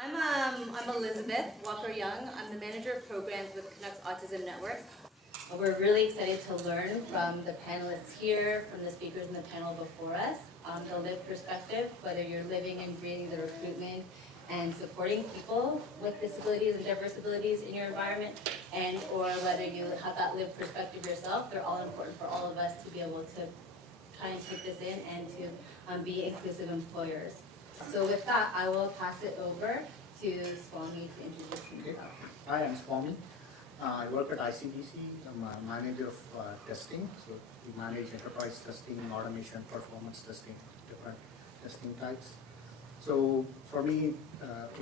I'm Elizabeth Walker-Young. I'm the manager of programs with Canucks Autism Network. We're really excited to learn from the panelists here, from the speakers in the panel before us, the lived perspective, whether you're living and breathing the recruitment and supporting people with disabilities and diverse abilities in your environment, and or whether you have that lived perspective yourself. They're all important for all of us to be able to try and take this in and to be inclusive employers. So with that, I will pass it over to Swami to introduce himself. Hi, I'm Swami. I work at ICBC. I'm a manager of testing. So we manage enterprise testing, automation, performance testing, different testing types. So for me,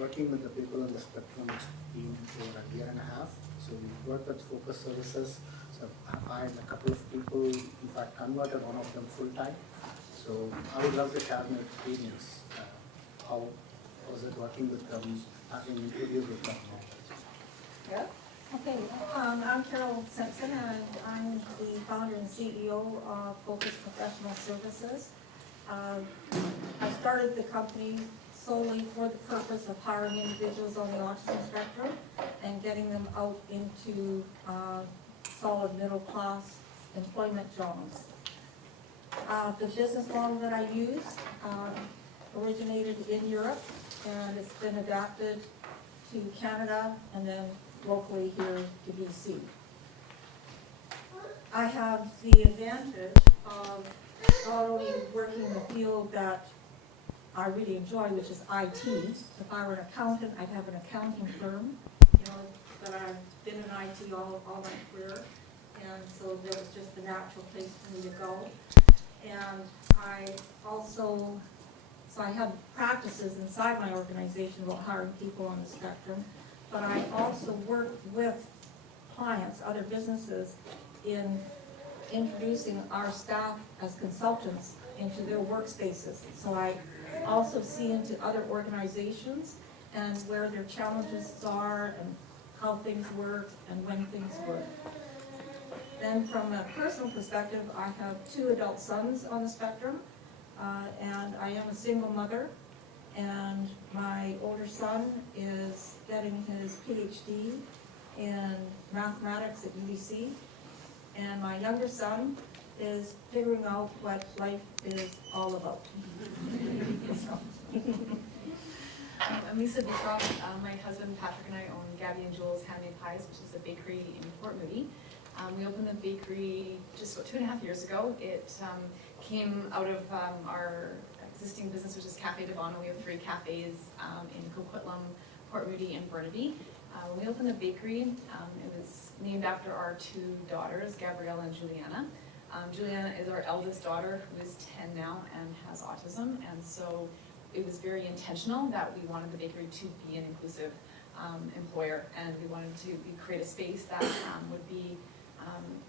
working with the people on the spectrum, it's been over a year and a half. So we work with focus services. So I hired a couple of people, in fact converted one of them full-time. So I would love to share my experience. How was it working with them, having interviews with them? Yeah. Okay, I'm Carol Simpson, and I'm the founder and CEO of Focus Professional Services. I started the company solely for the purpose of hiring individuals on the autism spectrum and getting them out into solid middle-class employment jobs. The business model that I use originated in Europe, and it's been adapted to Canada and then locally here to BC. I have the advantage of not only working in the field that I really enjoy, which is IT. If I were an accountant, I'd have an accounting firm, but I've been in IT all my career, and so there was just the natural place for me to go. And I also, so I have practices inside my organization about hiring people on the spectrum, but I also work with clients, other businesses, in introducing our staff as consultants into their workspaces. So I also see into other organizations and where their challenges are and how things work and when things work. Then from a personal perspective, I have 2 adult sons on the spectrum, and I am a single mother, and my older son is getting his PhD in mathematics at UBC, and my younger son is figuring out what life is all about. I'm Lisa Bischoff. My husband Patrick and I own Gabby and Joel's Handmade Pies, which is a bakery in Port Moody. We opened the bakery just about 2.5 years ago. It came out of our existing business, which is Cafe Devano. We have 3 cafes in Coquitlam, Port Moody, and Burnaby. When we opened the bakery, it was named after our 2 daughters, Gabriella and Juliana. Juliana is our eldest daughter, who is 10 now and has autism, and so it was very intentional that we wanted the bakery to be an inclusive employer, and we wanted to create a space that would be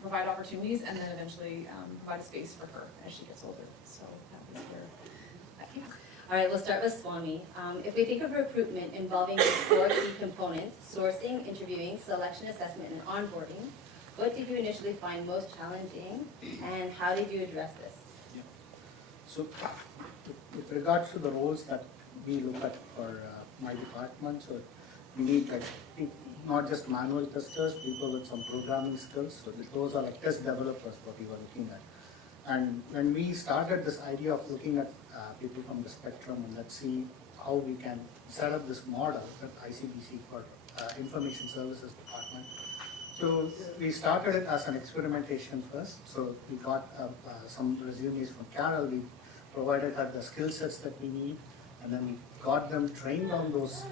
provide opportunities and then eventually provide space for her as she gets older. So that was where that came. All right, we'll start with Swami. If we think of recruitment involving 4 key components: sourcing, interviewing, selection assessment, and onboarding, what did you initially find most challenging, and how did you address this? Yeah. So with regards to the roles that we look at for my department, so we need not just manual testers, people with some programming skills. So those are like test developers, what we were looking at. And when we started this idea of looking at people from the spectrum, and let's see how we can set up this model at ICBC for Information Services Department. So we started it as an experimentation first. So we got some resumes from Carol. We provided her the skill sets that we need, and then we got them trained on those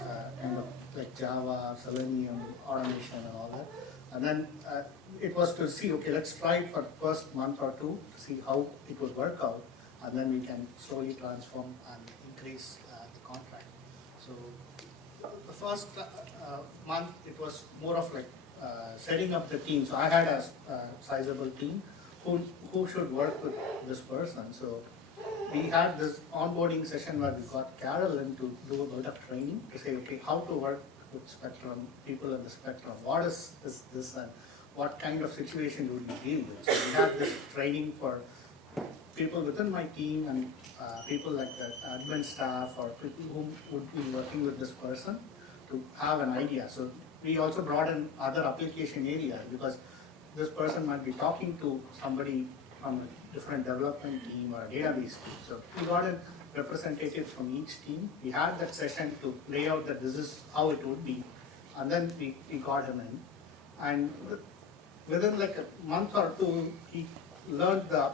kind of like Java, Selenium, automation and all that. And then it was to see, okay, let's try it for the first month or 2 to see how it would work out, and then we can slowly transform and increase the contract. So the first month, it was more of like setting up the team. So I had a sizable team who should work with this person. So we had this onboarding session where we got Carol in to do a bit of training to say, okay, how to work with spectrum, people in the spectrum, what is this and what kind of situation would we deal with. So we had this training for people within my team and people like the admin staff or people who would be working with this person to have an idea. So we also brought in other application areas because this person might be talking to somebody from a different development team or a database team. So we got in representatives from each team. We had that session to lay out that this is how it would be, and then we got him in. And within like a month or two, he learned the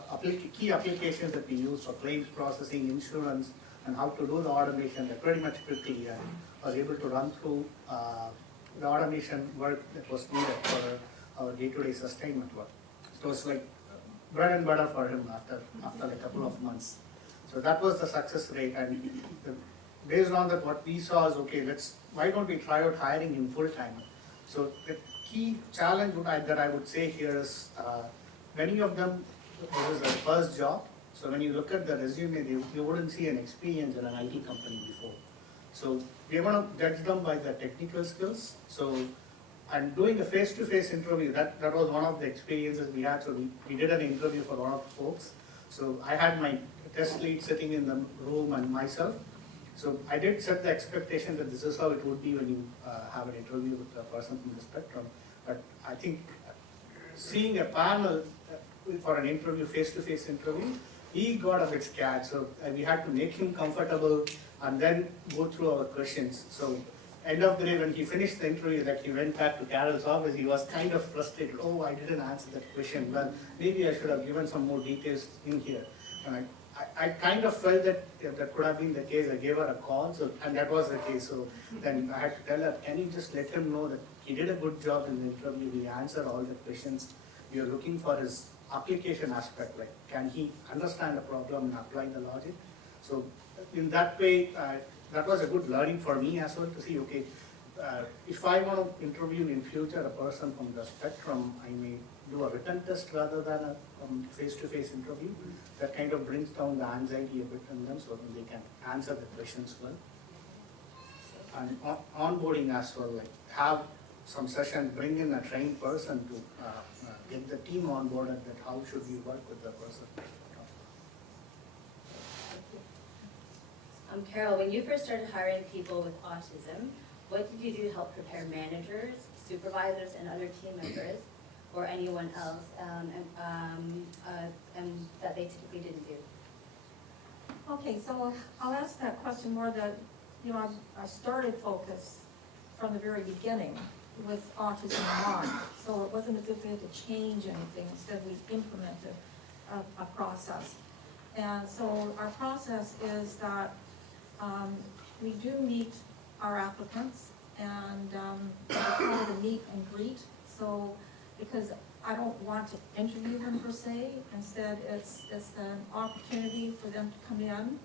key applications that we use for claims processing, insurance, and how to do the automation pretty much quickly, and was able to run through the automation work that was needed for our day-to-day sustainment work. So it's like bread and butter for him after like a couple of months. So that was the success rate, and based on that, what we saw is, okay, why don't we try out hiring him full-time? So the key challenge that I would say here is, many of them, this is their first job. So when you look at the resume, you wouldn't see an experience in an IT company before. So we want to judge them by their technical skills. So, and doing a face-to-face interview, that was one of the experiences we had. So we did an interview for one of the folks. So I had my test lead sitting in the room and myself. So I did set the expectation that this is how it would be when you have an interview with a person from the spectrum. But I think seeing a panel for an interview, face-to-face interview, he got a bit scared. So we had to make him comfortable and then go through our questions. So end of the day, when he finished the interview, like he went back to Carol's office, he was kind of frustrated. Oh, I didn't answer that question. Well, maybe I should have given some more details in here. And I kind of felt that that could have been the case. I gave her a call, and that was the case. So then I had to tell her, can you just let him know that he did a good job in the interview, he answered all the questions. We are looking for his application aspect, like can he understand the problem and apply the logic. So in that way, that was a good learning for me as well to see, okay, if I want to interview in future a person from the spectrum, I may do a written test rather than a face-to-face interview. That kind of brings down the anxiety a bit in them so that they can answer the questions well. And onboarding as well, like have some session, bring in a trained person to get the team on board and that how should we work with the person. Carol, when you first started hiring people with autism, what did you do to help prepare managers, supervisors, and other team members, or anyone else, and that they typically didn't do? Okay, so I'll ask that question more that, I started Focus from the very beginning with autism in mind. So it wasn't as if we had to change anything, instead we implemented a process. And so our process is that we do meet our applicants and we call it a meet and greet. So because I don't want to interview them per se, instead it's an opportunity for them to come in,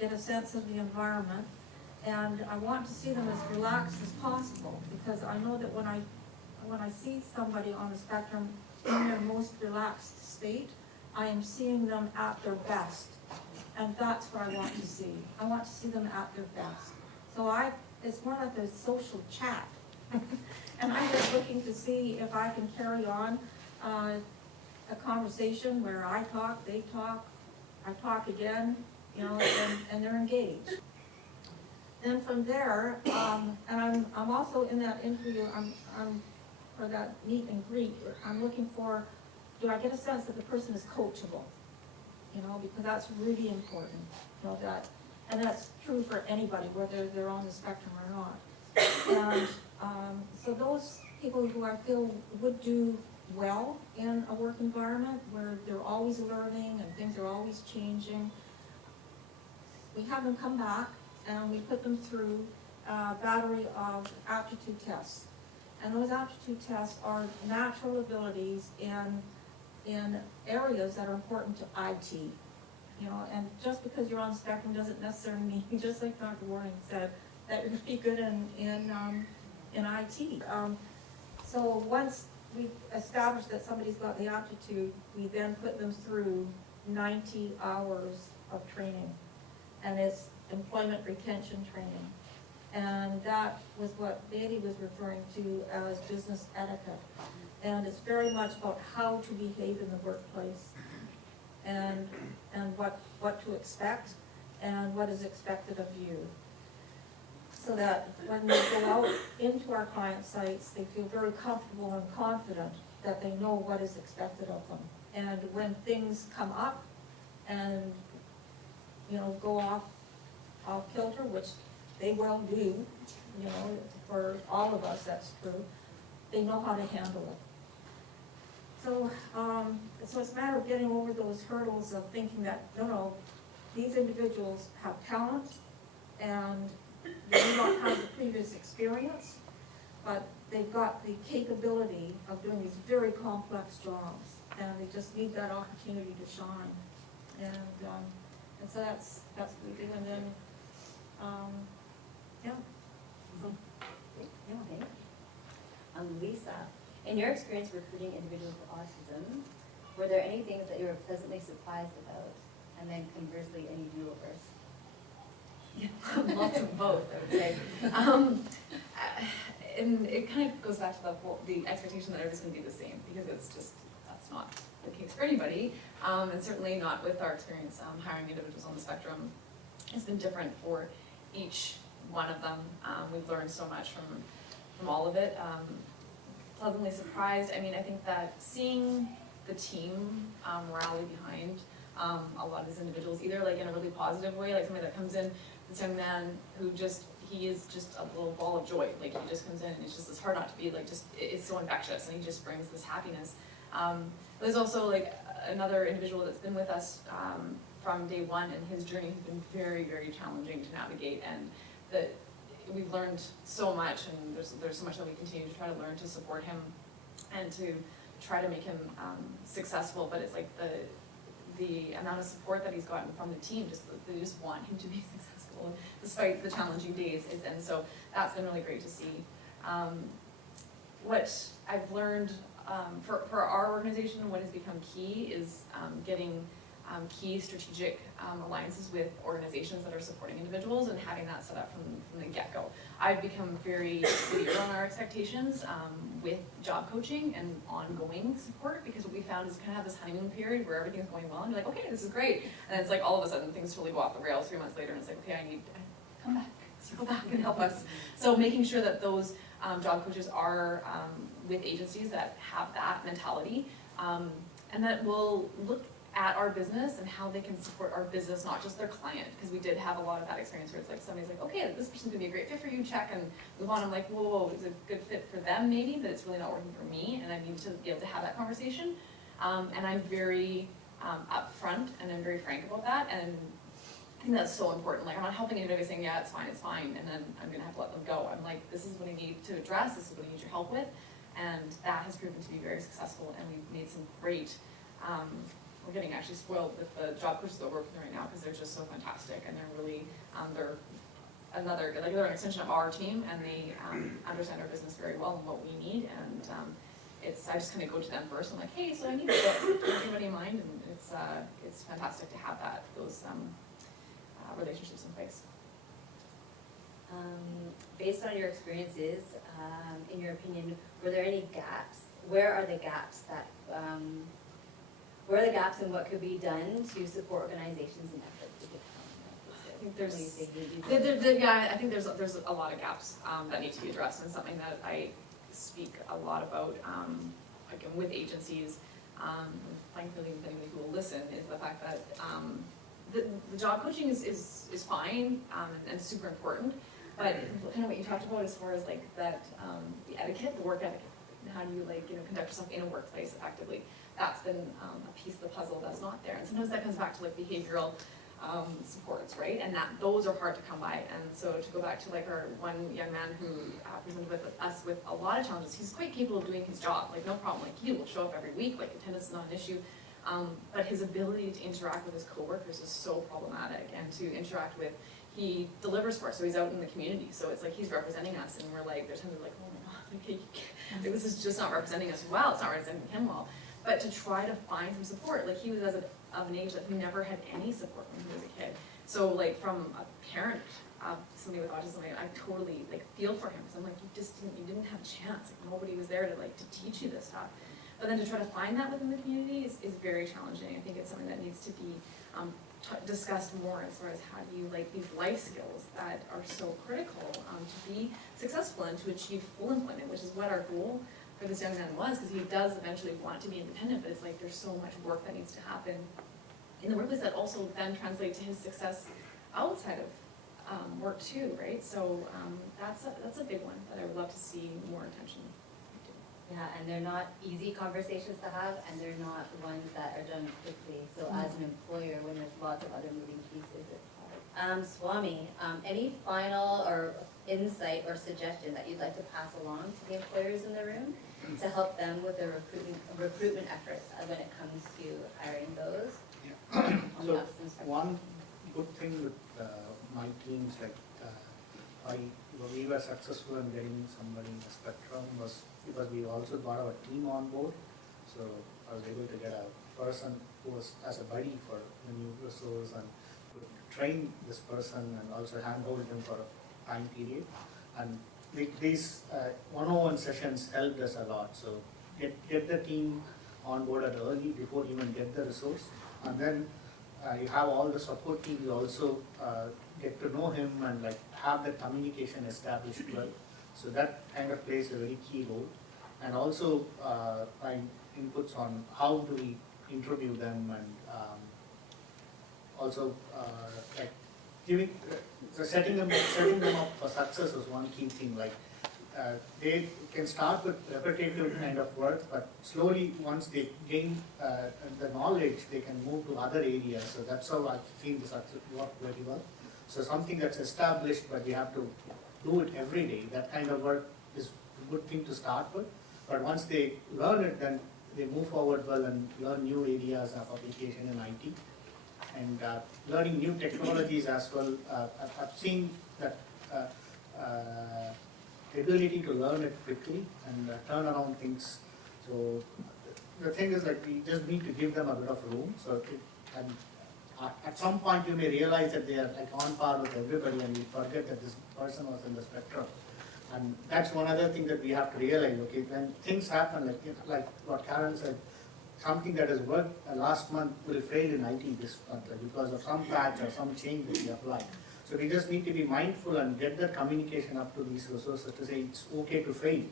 get a sense of the environment, and I want to see them as relaxed as possible, because I know that when I see somebody on the spectrum in their most relaxed state, I am seeing them at their best, and that's what I want to see. I want to see them at their best. So it's more like a social chat, and I'm just looking to see if I can carry on a conversation where I talk, they talk, I talk again, and they're engaged. Then from there, and I'm also in that interview, I'm for that meet and greet, I'm looking for, do I get a sense that the person is coachable? Because that's really important, and that's true for anybody, whether they're on the spectrum or not. And so those people who I feel would do well in a work environment where they're always learning and things are always changing, we have them come back and we put them through a battery of aptitude tests. And those aptitude tests are natural abilities in areas that are important to IT. And just because you're on the spectrum doesn't necessarily mean, just like Dr. Warning said, that you're going to be good in IT. So once we establish that somebody's got the aptitude, we then put them through 90 hours of training. And it's employment retention training. And that was what Beatty was referring to as business etiquette. And it's very much about how to behave in the workplace. and what to expect and what is expected of you. So that when they go out into our client sites, they feel very comfortable and confident that they know what is expected of them. And when things come up and, you know, go off kilter, which they will do, you know, for all of us, that's true, they know how to handle it. So, so it's a matter of getting over those hurdles of thinking that, no, these individuals have talent and they may not have the previous experience, but they've got the capability of doing these very complex jobs, and they just need that opportunity to shine. And so that's what we do, and then, yeah. So, Yeah, okay. Lisa, in your experience recruiting individuals with autism, were there any things that you were pleasantly surprised about, and then conversely, any do-overs? Yeah, lots of both, I would say. And it kind of goes back to the expectation that everybody's going to be the same, because that's not the case for anybody, and certainly not with our experience hiring individuals on the spectrum. It's been different for each one of them. We've learned so much from all of it. Pleasantly surprised, I mean, I think that seeing the team rally behind a lot of these individuals, either like in a really positive way, like somebody that comes in, this young man who he is just a little ball of joy. Like he just comes in and it's hard not to be like, it's so infectious, and he just brings this happiness. There's also like another individual that's been with us from day one, and his journey has been very, very challenging to navigate, and that we've learned so much, and there's so much that we continue to try to learn to support him and to try to make him successful. But it's like the amount of support that he's gotten from the team, they just want him to be successful despite the challenging days, and so that's been really great to see. What I've learned for our organization, what has become key is getting key strategic alliances with organizations that are supporting individuals, and having that set up from the get-go. I've become very clear on our expectations with job coaching and ongoing support, because what we found is kind of have this honeymoon period where everything's going well, and you're like, okay, this is great, and it's like all of a sudden things totally go off the rails 3 months later, and it's like, okay, I need to come back, circle back and help us. So making sure that those job coaches are with agencies that have that mentality, and that will look at our business and how they can support our business, not just their client, because we did have a lot of that experience where it's like somebody's like, okay, this person's gonna be a great fit for you, check, and move on. I'm like, whoa, it's a good fit for them maybe, but it's really not working for me, and I need to be able to have that conversation. And I'm very upfront, and I'm very frank about that, and I think that's so important. Like, I'm not helping anybody saying, yeah, it's fine, and then I'm gonna have to let them go. I'm like, this is what I need to address, this is what I need your help with, and that has proven to be very successful, and we've made some great, we're getting actually spoiled with the job coaches that we're working with right now, because they're just so fantastic, and they're really, they're an extension of our team, and they understand our business very well and what we need, and I just kind of go to them first. I'm like, hey, so I need this, keep everybody in mind, and it's fantastic to have those relationships in place. Based on your experiences, in your opinion, were there any gaps? Where are the gaps and what could be done to support organizations and efforts to become? I think there's a lot of gaps that need to be addressed, and something that I speak a lot about, again, with agencies, frankly, with anybody who will listen, is the fact that the job coaching is fine and super important, but kind of what you talked about as far as like that, the etiquette, the work etiquette, how do you conduct yourself in a workplace effectively? That's been a piece of the puzzle that's not there, and sometimes that comes back to like behavioral supports, right? And those are hard to come by. And so to go back to like our one young man who presented with us with a lot of challenges, he's quite capable of doing his job, like no problem. Like he will show up every week, like attendance is not an issue. But his ability to interact with his coworkers is so problematic, and to interact with, he delivers for us, so he's out in the community, so it's like he's representing us, and we're like, there's times we're like, oh my god, like, this is just not representing us well, it's not representing him well. But to try to find some support, like he was of an age that he never had any support when he was a kid. So like from a parent of somebody with autism, I totally like feel for him, because I'm like, you didn't have a chance, like nobody was there to teach you this stuff. But then to try to find that within the community is very challenging. I think it's something that needs to be discussed more as far as how do you these life skills that are so critical to be successful and to achieve full employment, which is what our goal for this young man was, because he does eventually want to be independent, but it's like there's so much work that needs to happen in the workplace that also then translate to his success outside of work too, right? So that's a big one that I would love to see more attention. Yeah, and they're not easy conversations to have, and they're not ones that are done quickly. So as an employer, when there's lots of other moving pieces, it's hard. Swami, any final or insight or suggestion that you'd like to pass along to the employers in the room to help them with their recruitment efforts when it comes to hiring those? Yeah. On So the Autism spectrum? one good thing with my teams, we were successful in getting somebody in the spectrum was because we also got our team on board. So I was able to get a person who was as a buddy for the new resource and could train this person and also handhold him for a time period. And these one-on-one sessions helped us a lot. So get the team on board early before you even get the resource. And then you have all the support team, you also get to know him and have the communication established well. So that kind of plays a very key role. And also find inputs on how do we interview them and also setting them up for success is one key thing. They can start with repetitive kind of work, but slowly once they gain the knowledge, they can move to other areas. So that's how I've seen this work very well. So something that's established, but you have to do it every day. That kind of work is a good thing to start with. But once they learn it, then they move forward well and learn new areas of application in IT. And learning new technologies as well. I've seen that ability to learn it quickly and turn around things. So the thing is we just need to give them a bit of room. So at some point you may realize that they are on par with everybody and you forget that this person was in the spectrum. And that's one other thing that we have to realize, okay, when things happen, like what Karen said, something that has worked last month will fail in IT this month because of some patch or some change that we applied. So we just need to be mindful and get that communication up to these resources to say it's okay to fail.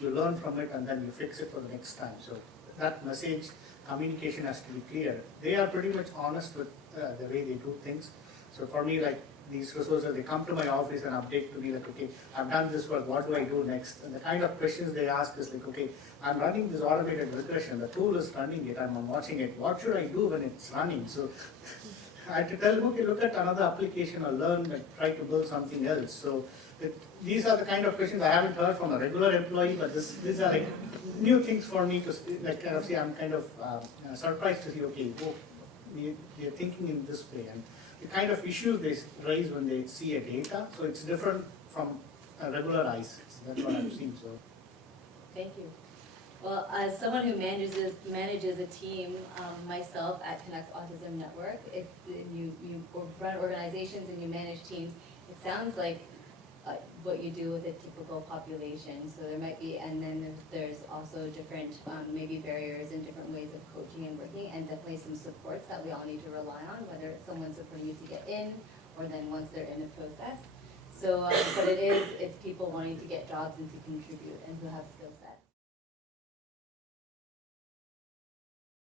You learn from it and then you fix it for the next time. So that message, communication has to be clear. They are pretty much honest with the way they do things. So for me, these resources, they come to my office and update to me okay, I've done this work, what do I do next? And the kind of questions they ask is okay, I'm running this automated regression, the tool is running it, I'm watching it, what should I do when it's running? So I had to tell them, okay, look at another application or learn and try to build something else. So these are the kind of questions I haven't heard from a regular employee, but these are new things for me to see. I'm kind of surprised to see, okay, they're thinking in this way. And the kind of issues they raise when they see a data, so it's different from regular eyes. That's what I've seen. So, thank you. Well, as someone who manages a team myself at Connect Autism Network, if you run organizations and you manage teams, it sounds like what you do with a typical population. So there might be, and then there's also different maybe barriers and different ways of coaching and working, and definitely some supports that we all need to rely on, whether it's someone supporting you to get in, or then once they're in a process. So, but it's people wanting to get jobs and to contribute and who have skills.